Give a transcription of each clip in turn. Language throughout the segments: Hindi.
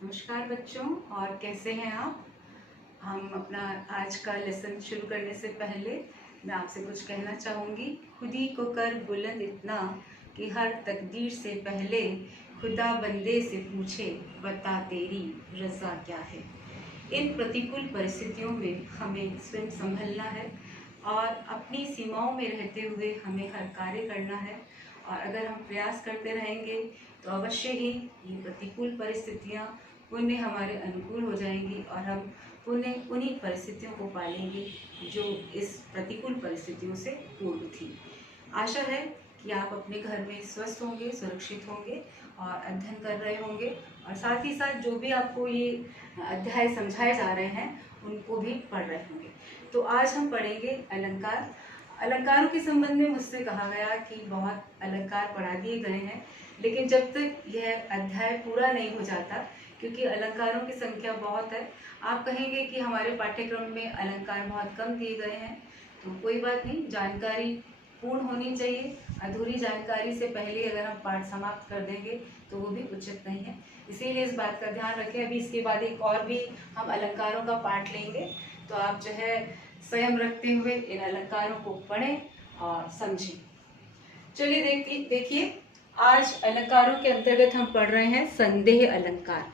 नमस्कार बच्चों, और कैसे हैं आप। हम अपना आज का लेसन शुरू करने से पहले मैं आपसे कुछ कहना चाहूँगी। खुदी को कर बुलंद इतना कि हर तकदीर से पहले खुदा बंदे से पूछे, बता तेरी रज़ा क्या है। इन प्रतिकूल परिस्थितियों में हमें स्वयं संभलना है और अपनी सीमाओं में रहते हुए हमें हर कार्य करना है। और अगर हम प्रयास करते रहेंगे तो अवश्य ही ये प्रतिकूल परिस्थितियाँ पुण्य हमारे अनुकूल हो जाएंगी और हम पुण्य उन्हीं परिस्थितियों को पालेंगे जो इस प्रतिकूल परिस्थितियों से पूर्व थी। आशा है कि आप अपने घर में स्वस्थ होंगे, सुरक्षित होंगे और अध्ययन कर रहे होंगे, और साथ ही साथ जो भी आपको ये अध्याय समझाए जा रहे हैं उनको भी पढ़ रहे होंगे। तो आज हम पढ़ेंगे अलंकार। अलंकारों के संबंध में मुझसे कहा गया कि बहुत अलंकार पढ़ा दिए गए हैं, लेकिन जब तक यह अध्याय पूरा नहीं हो जाता, क्योंकि अलंकारों की संख्या बहुत है। आप कहेंगे कि हमारे पाठ्यक्रम में अलंकार बहुत कम दिए गए हैं, तो कोई बात नहीं, जानकारी पूर्ण होनी चाहिए। अधूरी जानकारी से पहले अगर हम पाठ समाप्त कर देंगे तो वो भी उचित नहीं है, इसीलिए इस बात का ध्यान रखें। अभी इसके बाद एक और भी हम अलंकारों का पाठ लेंगे, तो आप जो है संयम रखते हुए इन अलंकारों को पढ़ें और समझें। चलिए देखिए, आज अलंकारों के अंतर्गत हम पढ़ रहे हैं संदेह अलंकार।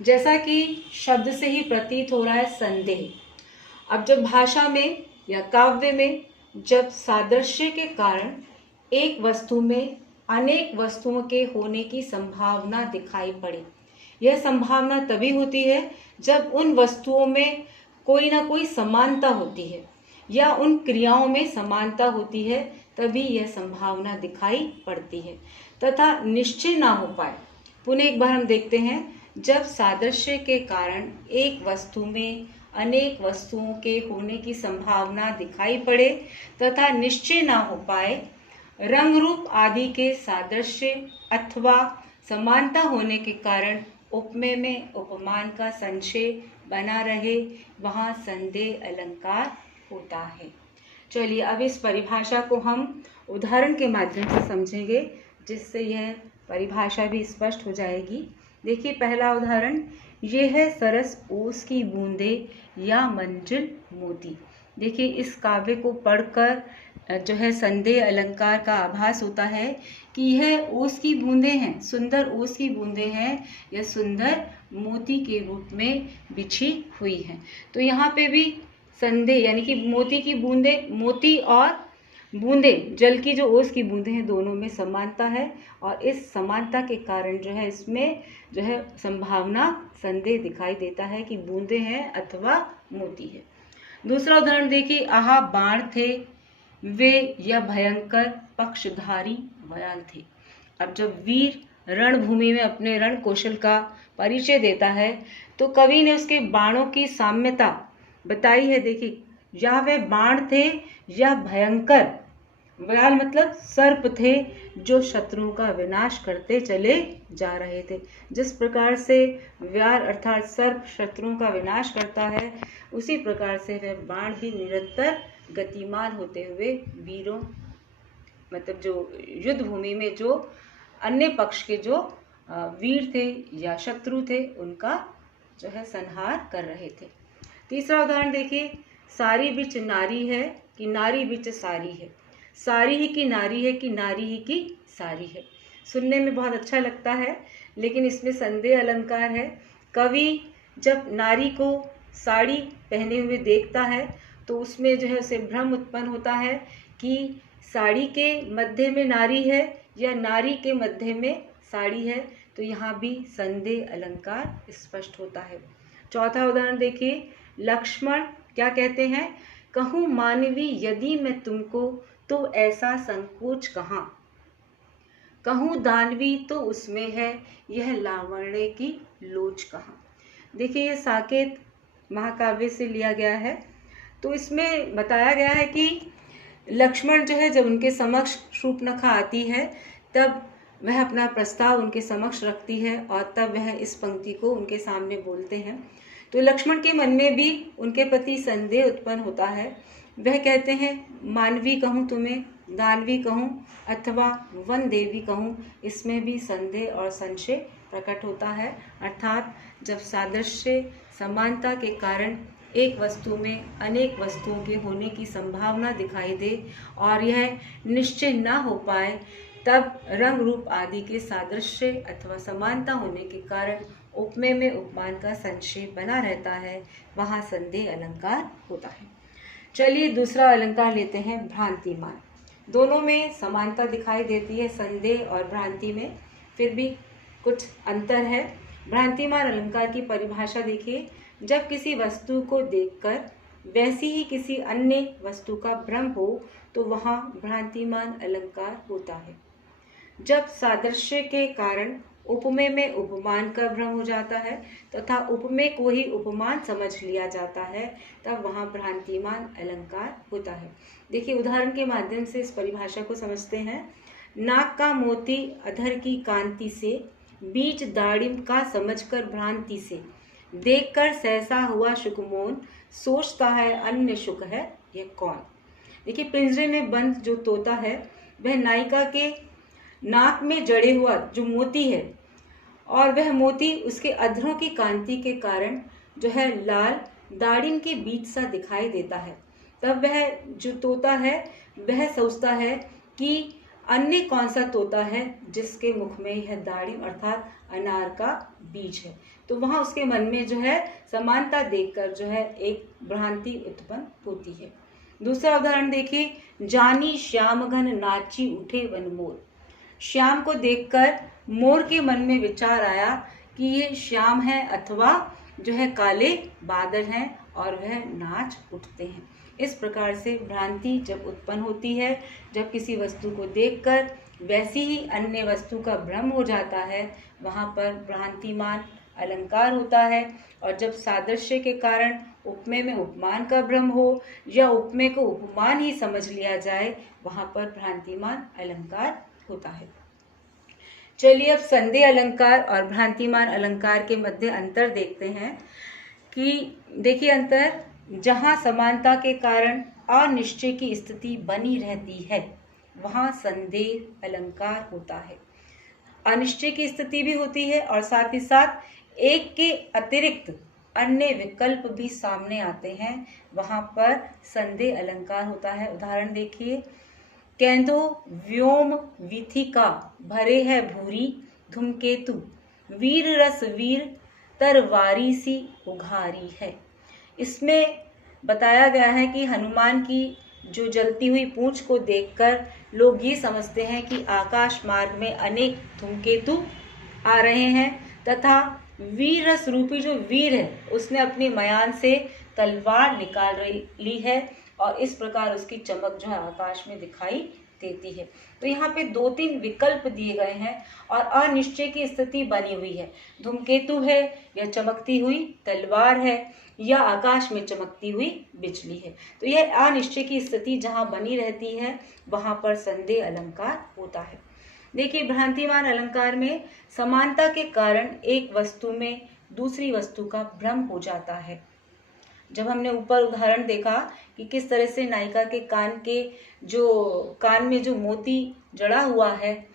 जैसा कि शब्द से ही प्रतीत हो रहा है, संदेह। अब जब भाषा में या काव्य में जब सादृश्य के कारण एक वस्तु में अनेक वस्तुओं के होने की संभावना दिखाई पड़े, यह संभावना तभी होती है जब उन वस्तुओं में कोई ना कोई समानता होती है या उन क्रियाओं में समानता होती है, तभी यह संभावना दिखाई पड़ती है तथा निश्चय ना हो पाए। पुनः एक बार हम देखते हैं, जब सादृश्य के कारण एक वस्तु में अनेक वस्तुओं के होने की संभावना दिखाई पड़े तथा निश्चय ना हो पाए, रंग रूप आदि के सादृश्य अथवा समानता होने के कारण उपमेय में उपमान का संशय बना रहे, वहाँ संदेह अलंकार होता है। चलिए अब इस परिभाषा को हम उदाहरण के माध्यम से समझेंगे, जिससे यह परिभाषा भी स्पष्ट हो जाएगी। देखिए पहला उदाहरण, ये है सरस ओस की बूंदे या मंजिल मोती। देखिए इस काव्य को पढ़कर जो है संदेह अलंकार का आभास होता है कि यह ओस की बूंदें हैं, सुंदर ओस की बूंदें हैं, यह सुंदर मोती के रूप में बिछी हुई हैं। तो यहाँ पे भी संदेह यानी कि मोती की बूंदें, मोती और बूंदें, जल की जो ओस की बूंदें हैं, दोनों में समानता है और इस समानता के कारण जो है इसमें जो है संभावना संदेह दिखाई देता है कि बूंदें हैं अथवा मोती है। दूसरा उदाहरण देखिए, आहा बाण थे वे या भयंकर पक्षधारी व्याल थे। अब जब वीर रणभूमि में अपने रण कौशल का परिचय देता है तो कवि ने उसके बाणों की साम्यता बताई है। देखिए, या वे बाण थे या भयंकर, व्याल मतलब सर्प थे जो शत्रुओं का विनाश करते चले जा रहे थे। जिस प्रकार से व्याल अर्थात सर्प शत्रुओं का विनाश करता है, उसी प्रकार से वह बाण भी निरंतर गतिमान होते हुए वीरों मतलब जो युद्ध भूमि में जो अन्य पक्ष के जो वीर थे या शत्रु थे, उनका जो है संहार कर रहे थे। तीसरा उदाहरण देखिए, सारी बिच नारी है कि नारी बिच सारी है, सारी ही की नारी है कि नारी ही की सारी है। सुनने में बहुत अच्छा लगता है, लेकिन इसमें संदेह अलंकार है। कवि जब नारी को साड़ी पहने हुए देखता है तो उसमें जो है उसे भ्रम उत्पन्न होता है कि साड़ी के मध्य में नारी है या नारी के मध्य में साड़ी है, तो यहाँ भी संदेह अलंकार स्पष्ट होता है। चौथा उदाहरण देखिए, लक्ष्मण क्या कहते हैं, कहूँ मानवी यदि मैं तुमको तो ऐसा संकोच कहाँ, कहूँ दानवी तो उसमें है यह लावण्य की लोच कहाँ। देखिए ये साकेत महाकाव्य से लिया गया है। तो इसमें बताया गया है कि लक्ष्मण जो है जब उनके समक्ष शूर्पणखा आती है तब वह अपना प्रस्ताव उनके समक्ष रखती है और तब वह इस पंक्ति को उनके सामने बोलते हैं। तो लक्ष्मण के मन में भी उनके प्रति संदेह उत्पन्न होता है। वह कहते हैं, मानवी कहूँ तुम्हें दानवी कहूँ अथवा वन देवी कहूँ, इसमें भी संदेह और संशय प्रकट होता है। अर्थात जब सादृश्य समानता के कारण एक वस्तु में अनेक वस्तुओं के होने की संभावना दिखाई दे और यह निश्चय न हो पाए, तब रंग रूप आदि के सादृश्य अथवा समानता होने के कारण उपमेय में उपमान का संशय बना रहता है, वहाँ संदेह अलंकार होता है। चलिए दूसरा अलंकार लेते हैं, भ्रांतिमान। दोनों में समानता दिखाई देती है, संदेह और भ्रांति में फिर भी कुछ अंतर है। भ्रांतिमान अलंकार की परिभाषा देखिए, जब किसी वस्तु को देखकर वैसी ही किसी अन्य वस्तु का भ्रम हो तो वहाँ भ्रांतिमान अलंकार होता है। जब सादृश्य के कारण उपमेय में उपमान का भ्रम हो जाता है तथा उपमेय को ही उपमान समझ लिया जाता है, तब वहाँ भ्रांतिमान अलंकार होता है। देखिए उदाहरण के माध्यम से इस परिभाषा को समझते हैं। नाक का मोती अधर की कांति से, बीज दाड़िम का समझकर भ्रांति से, देखकर सहसा हुआ शुकमोन, सोचता है अन्य शुक है यह कौन। देखिए पिंजरे में बंद जो तोता है वह नायिका के नाक में जड़े हुआ जो मोती है और वह मोती उसके अधरों की कांति के कारण जो है लाल दाड़िम के बीच सा दिखाई देता है। तब वह जो तोता है वह सोचता है कि अन्य कौन सा तोता है जिसके मुख में यह दाड़िम अर्थात अनार का बीज है। तो वहाँ उसके मन में जो है समानता देखकर जो है एक भ्रांति उत्पन्न होती है। दूसरा उदाहरण देखिए, जानी श्याम घन नाची उठे वन मोर। श्याम को देखकर मोर के मन में विचार आया कि ये श्याम है अथवा जो है काले बादल हैं और वह नाच उठते हैं। इस प्रकार से भ्रांति जब उत्पन्न होती है, जब किसी वस्तु को देखकर वैसी ही अन्य वस्तु का भ्रम हो जाता है, वहाँ पर भ्रांतिमान अलंकार होता है। और जब सादृश्य के कारण उपमेय में उपमान का भ्रम हो या उपमेय को उपमान ही समझ लिया जाए, वहाँ पर भ्रांतिमान अलंकार होता है। चलिए अब संदेह अलंकार और भ्रांतिमान अलंकार के मध्य अंतर देखते हैं कि देखिए अंतर, जहाँ समानता के कारण अनिश्चय की स्थिति बनी रहती है वहाँ संदेह अलंकार होता है। अनिश्चय की स्थिति भी होती है और साथ ही साथ एक के अतिरिक्त अन्य विकल्प भी सामने आते हैं, वहाँ पर संदेह अलंकार होता है। उदाहरण देखिए, केंदो व्योम विथिका भरे है भूरी, धूमकेतु वीर रस वीर तरवारी सी उघारी है। इसमें बताया गया है कि हनुमान की जो जलती हुई पूंछ को देखकर लोग ये समझते हैं कि आकाश मार्ग में अनेक धूमकेतु आ रहे हैं तथा वीर रस रूपी जो वीर है उसने अपनी मयान से तलवार निकाल ली है और इस प्रकार उसकी चमक जो है आकाश में दिखाई देती है। तो यहाँ पे 2-3 विकल्प दिए गए हैं और अनिश्चय की स्थिति बनी हुई है। धूमकेतु है या चमकती हुई तलवार है या आकाश में चमकती हुई बिजली है। तो यह अनिश्चय की स्थिति जहाँ बनी रहती है वहाँ पर संदेह अलंकार होता है। देखिए भ्रांतिमान अलंकार में समानता के कारण एक वस्तु में दूसरी वस्तु का भ्रम हो जाता है। जब हमने ऊपर उदाहरण देखा कि किस तरह से नायिका के कान में जो मोती जड़ा हुआ है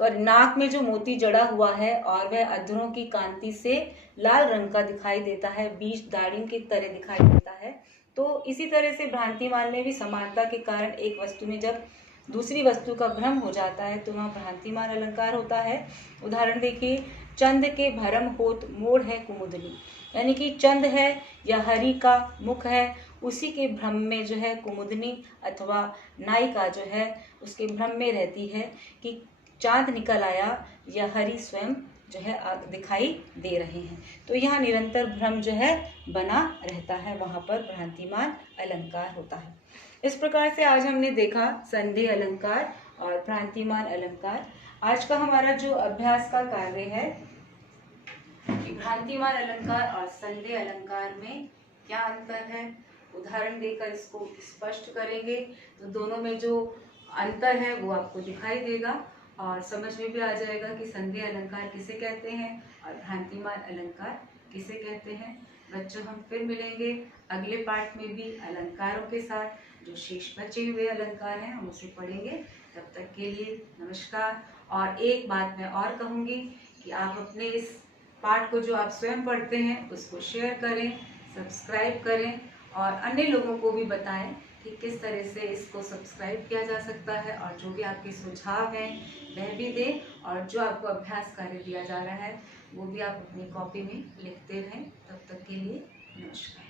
और नाक में जो मोती जड़ा हुआ है और वह अधरों की कांति से लाल रंग का दिखाई देता है, बीज दाड़िम की तरह दिखाई देता है। तो इसी तरह से भ्रांतिमान में भी समानता के कारण एक वस्तु में जब दूसरी वस्तु का भ्रम हो जाता है तो वहाँ भ्रांतिमान अलंकार होता है। उदाहरण देखिए, चंद के भरम होत मोड़ है कुमुदनी, यानी कि चंद है या हरि का मुख है, उसी के भ्रम में जो है कुमुदनी अथवा नायिका जो है उसके भ्रम में रहती है कि चांद निकल आया या हरि स्वयं जो है दिखाई दे रहे हैं। तो यहाँ निरंतर भ्रम जो है बना रहता है, वहाँ पर भ्रांतिमान अलंकार होता है। इस प्रकार से आज हमने देखा संदेह अलंकार और भ्रांतिमान अलंकार। आज का हमारा जो अभ्यास का कार्य है कि भ्रांतिमान अलंकार और संदेह अलंकार में क्या अंतर है, उदाहरण देकर इसको स्पष्ट करेंगे तो दोनों में जो अंतर है वो आपको दिखाई देगा और समझ में भी आ जाएगा कि संदेह अलंकार किसे कहते हैं और भ्रांतिमान अलंकार किसे कहते हैं। बच्चों हम फिर मिलेंगे अगले पार्ट में भी अलंकारों के साथ। जो शेष बचे हुए अलंकार हैं हम उसे पढ़ेंगे। तब तक के लिए नमस्कार। और एक बात मैं और कहूँगी कि आप अपने इस पाठ को जो आप स्वयं पढ़ते हैं उसको शेयर करें, सब्सक्राइब करें और अन्य लोगों को भी बताएं कि किस तरह से इसको सब्सक्राइब किया जा सकता है। और जो भी आपके सुझाव हैं वह भी दें और जो आपको अभ्यास कार्य दिया जा रहा है वो भी आप अपनी कॉपी में लिखते रहें। तब तक के लिए नमस्कार।